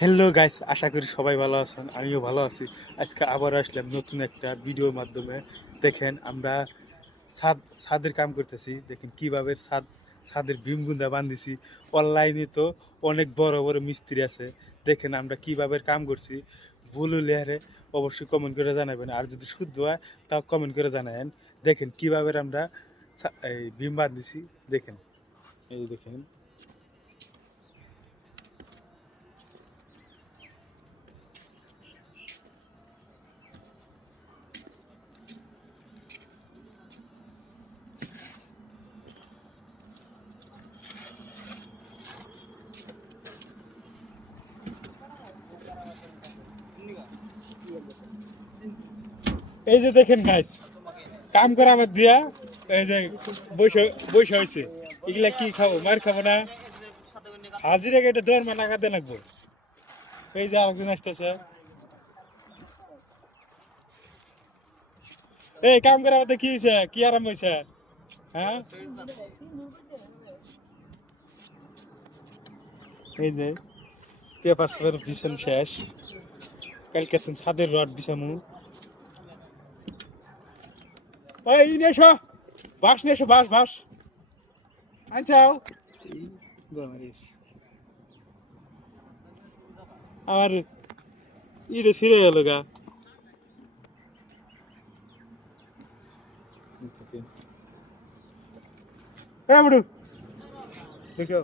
Hello guys, আশা করি সবাই ভালো আছেন। আমিও ভালো আছি। আজকে আবার আসলাম নতুন একটা ভিডিওর মাধ্যমে। দেখেন আমরা ছাদের কাম করতেছি। দেখেন কিভাবে ছাদের বিম গুন্দা বান্ধিছি। অনলাইনে তো অনেক বড় বড় মিস্ত্রি আছে। দেখেন আমরা কিভাবে কাম করছি। ভুল হলে অবশ্যই কমেন্ট করে জানাবেন, আর যদি শুদ্ধ হয় তাও কমেন্ট করে জানাবেন। দেখেন কিভাবে আমরা এই বিম বান্ধিছি। দেখেন, এই দেখেন। এই যে দেখেন গাইস, কাম করা আমার দিয়া এই যে বসে বসে হয়েছে। এগুলা কি খাবো? মার খাবো না? হাজিরা কেটে দেওয়ার মানে টাকা দিয়ে লাগবো। এই যে আরেকজন আসতেছে। এই কাম করা আমাদের কি হয়েছে? কি আরাম হয়েছে? হ্যাঁ, এই যে পেপার সেপার বিছান শেষ। কালকে তুমি ছাদের রড বিছামু। এই নিয়ে এসো, বাঁশ নিয়ে এসো, বাঁশ বাঁশ আনছাও। আমার ইরে ছিঁড়ে গেল গা। হ্যাঁ বড়ু, দেখো